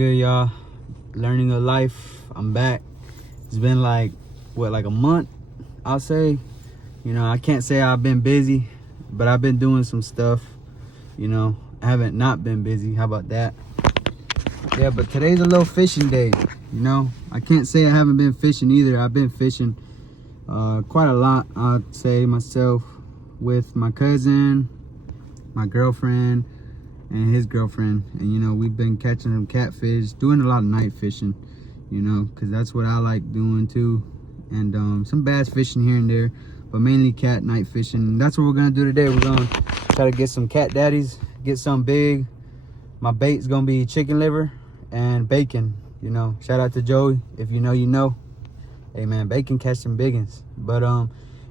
good, y'all? Learning of life. I'm back. It's been like a month, I'll say. You know, I can't say I've been busy, but I've been doing some stuff. You know, I haven't not been busy. How about that? Yeah, but today's a little fishing day. You know, I can't say I haven't been fishing either. I've been fishing quite a lot, I'd say myself, with my cousin, my girlfriend, and his girlfriend. And you know, we've been catching some catfish, doing a lot of night fishing, you know, because that's what I like doing too. And some bass fishing here and there, but mainly cat night fishing. And that's what we're gonna do today. We're gonna try to get some cat daddies, get some big. My bait's gonna be chicken liver and bacon. You know, shout out to Joey. If you know, you know. Hey man, bacon catch some biggins. But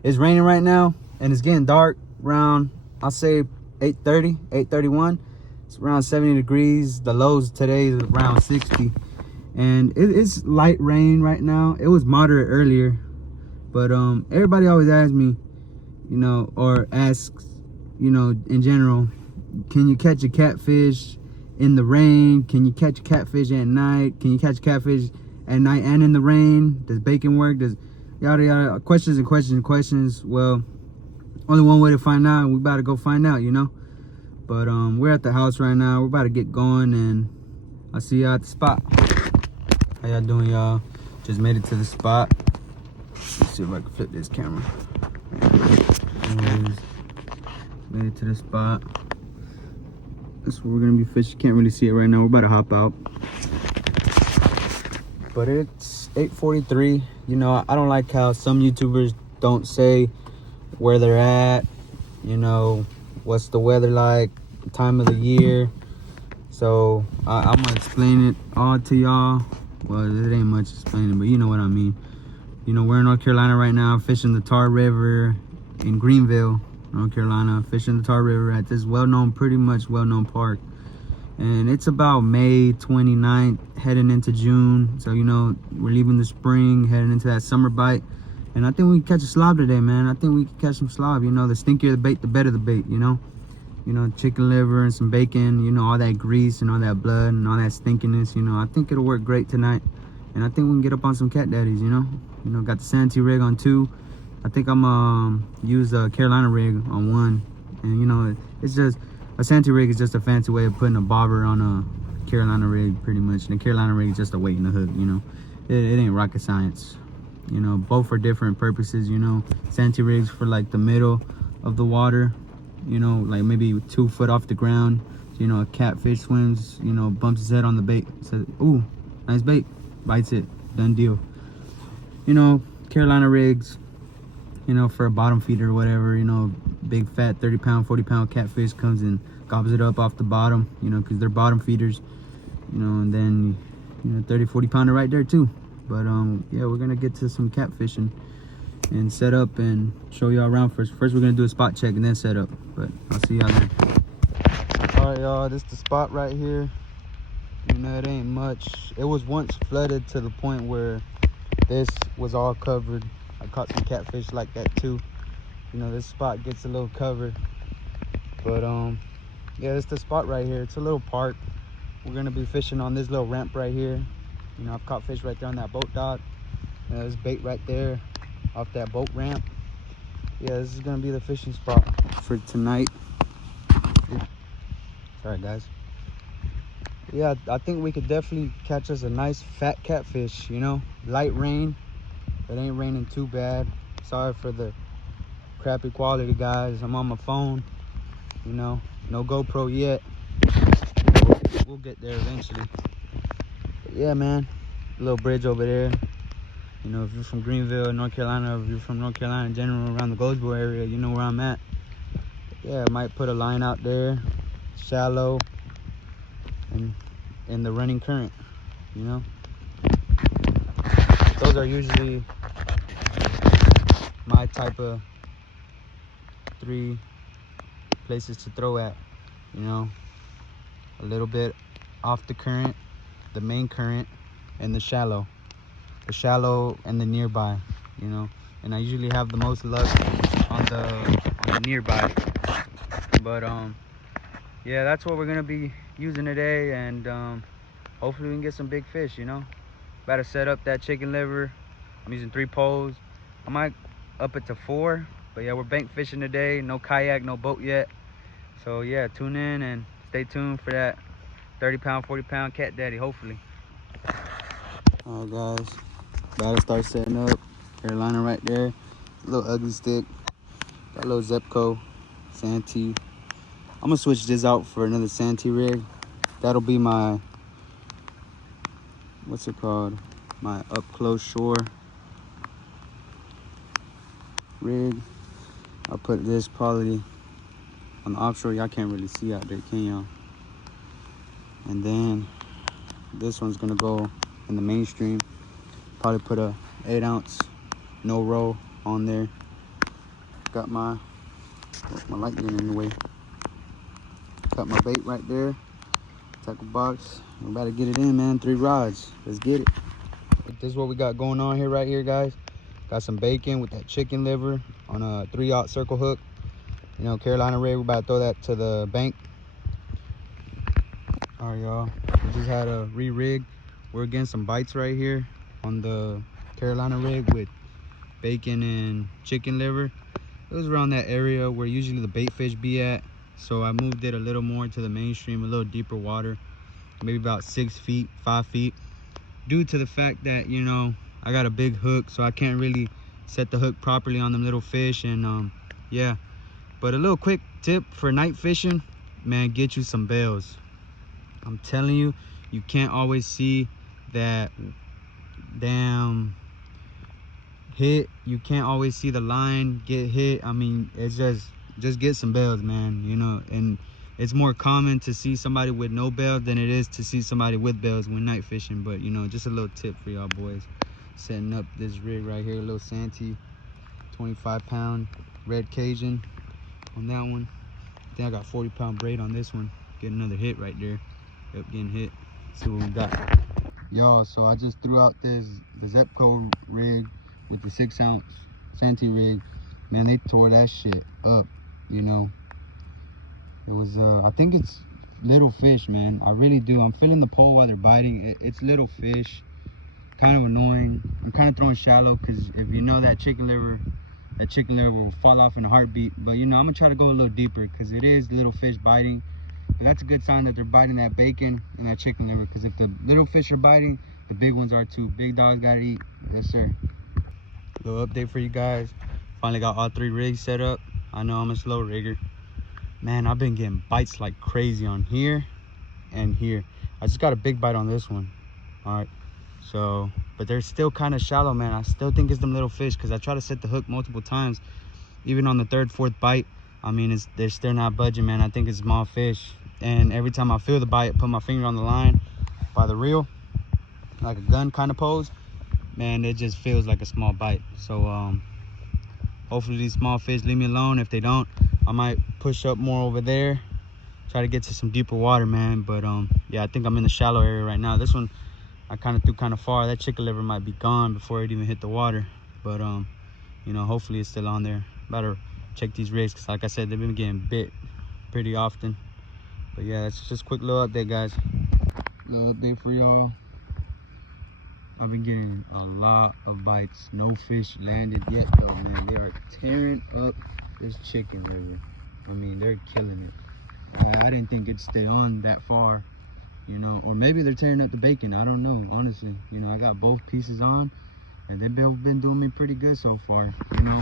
it's raining right now and it's getting dark around, I'll say 8:30, 8:31. It's around 70 degrees. The lows today is around 60. And it's light rain right now. It was moderate earlier. But everybody always asks me, you know, or asks, you know, in general, can you catch a catfish in the rain? Can you catch a catfish at night? Can you catch catfish at night and in the rain? Does bacon work? Does yada yada, questions and questions and questions. Well, only one way to find out. We about to go find out, you know. But we're at the house right now. We're about to get going, and I'll see y'all at the spot. How y'all doing, y'all? Just made it to the spot. Let's see if I can flip this camera. Anyways, made it to the spot. That's where we're gonna be fishing. Can't really see it right now. We're about to hop out. But it's 8:43. You know, I don't like how some YouTubers don't say where they're at. You know, what's the weather like, time of the year. So I'm gonna explain it all to y'all. Well, it ain't much explaining, but you know what I mean. You know, we're in North Carolina right now, fishing the Tar River in Greenville, North Carolina, fishing the Tar River at this pretty much well-known park. And it's about May 29th, heading into June. So, you know, we're leaving the spring, heading into that summer bite. And I think we can catch a slob today, man. I think we can catch some slob. You know, the stinkier the bait, the better the bait, you know. You know, chicken liver and some bacon, you know, all that grease and all that blood and all that stinkiness, you know. I think it'll work great tonight. And I think we can get up on some cat daddies, you know. You know, got the Santee rig on 2. I think I'm use a Carolina rig on 1. And, you know, it's just, a Santee rig is just a fancy way of putting a bobber on a Carolina rig, pretty much. And a Carolina rig is just a weight and a hook, you know. It ain't rocket science. You know, both for different purposes, you know. Santee rigs for like the middle of the water, you know, like maybe 2 foot off the ground. So, you know, a catfish swims, you know, bumps his head on the bait, says, ooh, nice bait, bites it, done deal. You know, Carolina rigs, you know, for a bottom feeder or whatever, you know, big fat 30-pound, 40-pound catfish comes and gobbles it up off the bottom, you know, because they're bottom feeders, you know, and then, you know, 30-40 pounder right there too. But yeah, we're gonna get to some catfishing and set up and show y'all around first. First we're gonna do a spot check and then set up, but I'll see y'all there. All right, y'all, this is the spot right here. You know, it ain't much. It was once flooded to the point where this was all covered. I caught some catfish like that too. You know, this spot gets a little covered. But yeah, it's the spot right here. It's a little park. We're gonna be fishing on this little ramp right here. You know, I've caught fish right there on that boat dock. There's bait right there off that boat ramp. Yeah, this is gonna be the fishing spot for tonight. Sorry guys. Yeah, I think we could definitely catch us a nice fat catfish, you know. Light rain. It ain't raining too bad. Sorry for the crappy quality, guys. I'm on my phone, you know. No GoPro yet. We'll get there eventually. But yeah, man, a little bridge over there. You know, if you're from Greenville, North Carolina, or if you're from North Carolina in general, around the Goldsboro area, you know where I'm at. But yeah, I might put a line out there, shallow, and in the running current, you know. Those are usually my type of 3 places to throw at, you know. A little bit off the current, the main current, and the shallow and the nearby, you know. And I usually have the most luck on the nearby. But yeah, that's what we're gonna be using today. And hopefully we can get some big fish, you know. About to set up that chicken liver. I'm using 3 poles. I might up it to 4, but yeah, we're bank fishing today. No kayak, no boat yet. So yeah, tune in and stay tuned for that 30-pound, 40-pound cat daddy, hopefully. All right, guys, about to start setting up. Carolina right there, a little ugly stick. Got a little Zepco Santee. I'm gonna switch this out for another Santee rig. That'll be my, what's it called? My up close shore rig. I'll put this probably on the offshore. Y'all can't really see out there, can y'all? And then this one's gonna go in the mainstream. Probably put a 8-ounce no roll on there. Got my light getting in the way. Got my bait right there. Tackle box. We're about to get it in, man. 3 rods. Let's get it. This is what we got going on here right here, guys. Got some bacon with that chicken liver on a 3/0 circle hook. You know, Carolina rig. We're about to throw that to the bank. All right, y'all. We just had a re-rig. We're getting some bites right here on the Carolina rig with bacon and chicken liver. It was around that area where usually the bait fish be at. So I moved it a little more to the mainstream, a little deeper water, maybe about 6 feet, 5 feet. Due to the fact that, you know, I got a big hook, so I can't really set the hook properly on them little fish. And yeah, but a little quick tip for night fishing, man, get you some bails. I'm telling you, you can't always see that damn hit. You can't always see the line get hit. I mean, it's just get some bails, man, you know. And it's more common to see somebody with no bail than it is to see somebody with bails when night fishing. But you know, just a little tip for y'all boys. Setting up this rig right here, a little Santee 25-pound red Cajun on that one. I think I got 40-pound braid on this one. Get another hit right there. Yep, getting hit. See what we got, y'all. So I just threw out the Zepco rig with the 6-ounce Santee rig. Man, they tore that shit up, you know. It was I think it's little fish, man. I really do. I'm feeling the pole while they're biting. It's little fish. Kind of annoying. I'm kind of throwing shallow because if you know that chicken liver will fall off in a heartbeat. But you know, I'm gonna try to go a little deeper because it is little fish biting. But that's a good sign that they're biting that bacon and that chicken liver, because if the little fish are biting, the big ones are too. Big dogs gotta eat. Yes, sir. Little update for you guys. Finally got all 3 rigs set up. I know I'm a slow rigger. Man, I've been getting bites like crazy on here and here. I just got a big bite on this one. All right. So, but they're still kind of shallow, man. I still think it's them little fish because I try to set the hook multiple times. Even on the 3rd, 4th bite, I mean, they're still not budging, man. I think it's small fish. And every time I feel the bite, put my finger on the line by the reel, like a gun kind of pose, man, it just feels like a small bite. So hopefully these small fish leave me alone. If they don't, I might push up more over there, try to get to some deeper water, man. But yeah, I think I'm in the shallow area right now. This one I kind of threw kind of far. That chicken liver might be gone before it even hit the water. But you know, hopefully it's still on there. Better check these rigs because, like I said, they've been getting bit pretty often. But yeah, that's just a quick little update, guys. Little update for y'all. I've been getting a lot of bites. No fish landed yet though, man. They are tearing up this chicken liver. I mean, they're killing it. I didn't think it'd stay on that far, you know. Or maybe they're tearing up the bacon. I don't know, honestly. You know, I got both pieces on, and they've been doing me pretty good so far, you know.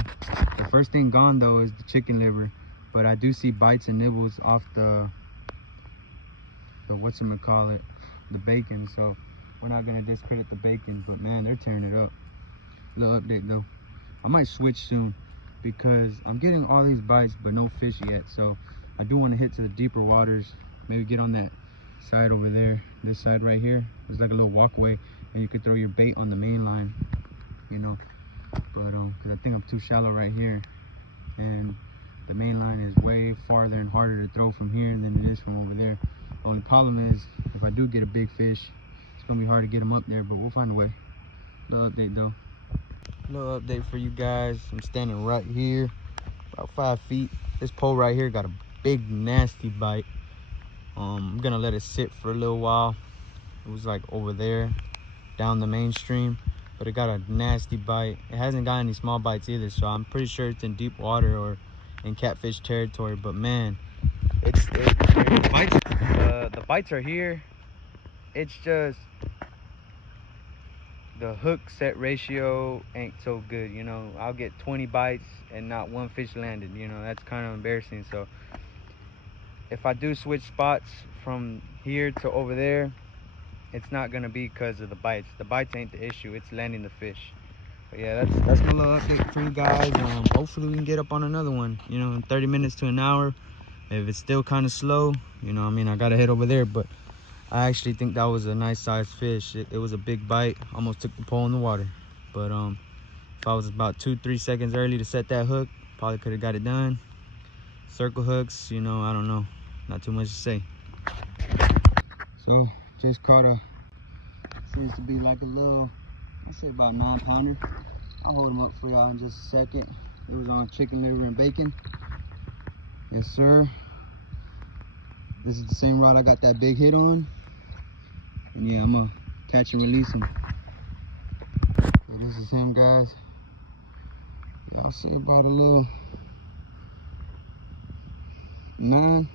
The first thing gone though is the chicken liver, but I do see bites and nibbles off the whatchamacallit, the bacon. So we're not gonna discredit the bacon, but man, they're tearing it up. Little update though, I might switch soon because I'm getting all these bites but no fish yet. So I do want to hit to the deeper waters, maybe get on that side over there. This side right here, there's like a little walkway and you could throw your bait on the main line, you know. But because I think I'm too shallow right here, and the main line is way farther and harder to throw from here than it is from over there. Only problem is if I do get a big fish, it's gonna be hard to get them up there, but we'll find a way. Little update though. Little update for you guys. I'm standing right here, about 5 feet. This pole right here got a big nasty bite. I'm gonna let it sit for a little while. It was like over there down the main stream, but it got a nasty bite. It hasn't got any small bites either, so I'm pretty sure it's in deep water or in catfish territory. But man, the bites are here. It's just the hook set ratio ain't so good, you know. I'll get 20 bites and not one fish landed, you know. That's kind of embarrassing. So if I do switch spots from here to over there, it's not gonna be because of the bites. The bites ain't the issue, it's landing the fish. But yeah, that's my little update for you guys. Hopefully we can get up on another one, you know, in 30 minutes to an hour. If it's still kind of slow, you know, I mean, I gotta head over there, but I actually think that was a nice sized fish. It was a big bite, almost took the pole in the water. But if I was about 2-3 seconds early to set that hook, probably could have got it done. Circle hooks, you know, I don't know, not too much to say. So just caught a, seems to be like a little, I'd say about 9-pounder. I'll hold him up for y'all in just a second. It was on chicken liver and bacon. Yes sir. This is the same rod I got that big hit on. And yeah, I'm gonna catch and release him. So this is him, guys. Y'all say about a little 9,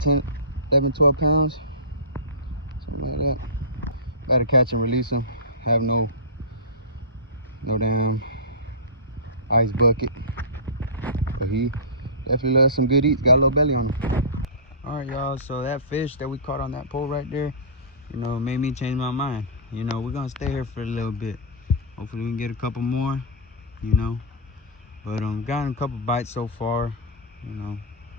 10, 11, 12 pounds. Something like that. Gotta catch and release him. Have no damn ice bucket. But he definitely loves some good eats. Got a little belly on him. All right, y'all, so that fish that we caught on that pole right there, you know, made me change my mind. You know, we're gonna stay here for a little bit. Hopefully we can get a couple more, you know. But gotten a couple bites so far, you know,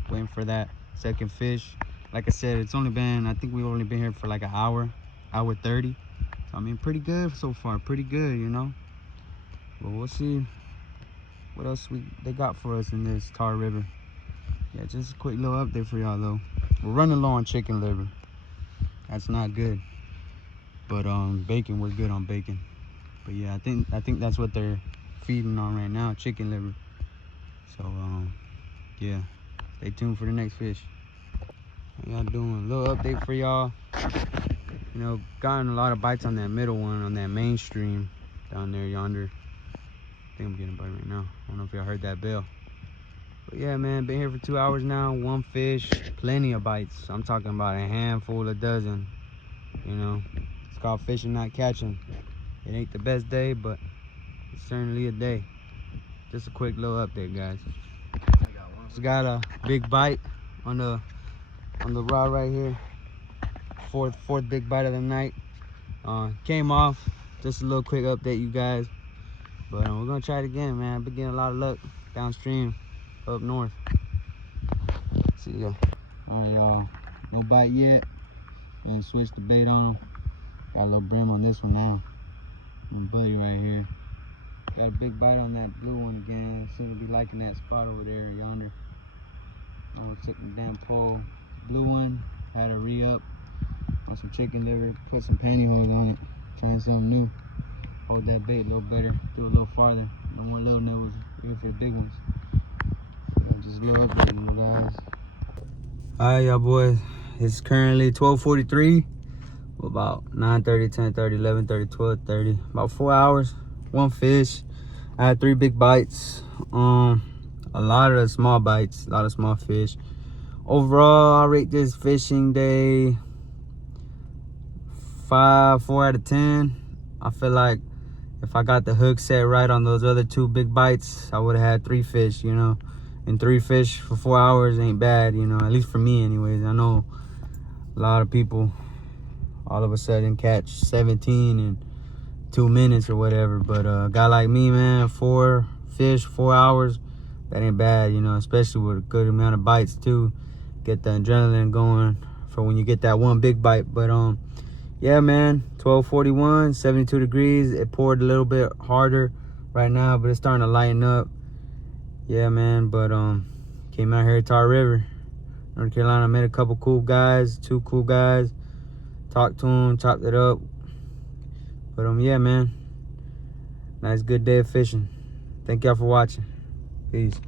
waiting for that second fish. Like I said, it's only been, I think we've only been here for like an hour 30. So I mean, pretty good so far, pretty good, you know. But we'll see what else they got for us in this Tar River. Yeah, just a quick little update for y'all though. We're running low on chicken liver. That's not good. But bacon, we're good on bacon. But yeah, I think that's what they're feeding on right now, chicken liver. So yeah, stay tuned for the next fish. How y'all doing? A little update for y'all. You know, gotten a lot of bites on that middle one, on that main stream down there yonder. I think I'm getting a bite right now. I don't know if y'all heard that bell. But yeah, man, been here for 2 hours now. One fish, plenty of bites. I'm talking about a handful, a dozen. You know, it's called fishing, not catching. It ain't the best day, but it's certainly a day. Just a quick little update, guys. Just got a big bite on the rod right here. Fourth big bite of the night. Came off. Just a little quick update, you guys. But we're gonna try it again, man. I've been getting a lot of luck downstream, up north. See ya. All right, y'all. No bite yet. Gonna switch the bait on him. Got a little brim on this one now. My buddy right here. Got a big bite on that blue one again. Seem to be liking that spot over there yonder. Took the damn pole. Blue one had a re-up on some chicken liver. Put some pantyhose on it. Trying something new. Hold that bait a little better. Do it a little farther. No more little nibbles. Here for the big ones. Just a little update, you guys. Alright, y'all boys. It's currently 12:43. About 9:30, 10:30, 11:30, 12:30. About 4 hours. One fish. I had 3 big bites. A lot of small bites. A lot of small fish. Overall, I rate this fishing day 4 out of 10. I feel like if I got the hook set right on those other 2 big bites, I would have had 3 fish, you know. And 3 fish for 4 hours ain't bad, you know, at least for me anyways. I know a lot of people all of a sudden catch 17 in 2 minutes or whatever, but a guy like me, man, 4 fish, 4 hours, that ain't bad, you know, especially with a good amount of bites too. Get the adrenaline going for when you get that one big bite. But yeah, man, 12:41, 72 degrees. It poured a little bit harder right now, but it's starting to lighten up. Yeah, man, but came out here at Tar River, North Carolina. Met a couple cool guys, 2 cool guys. Talked to them, chopped it up. But yeah, man, nice good day of fishing. Thank y'all for watching. Peace.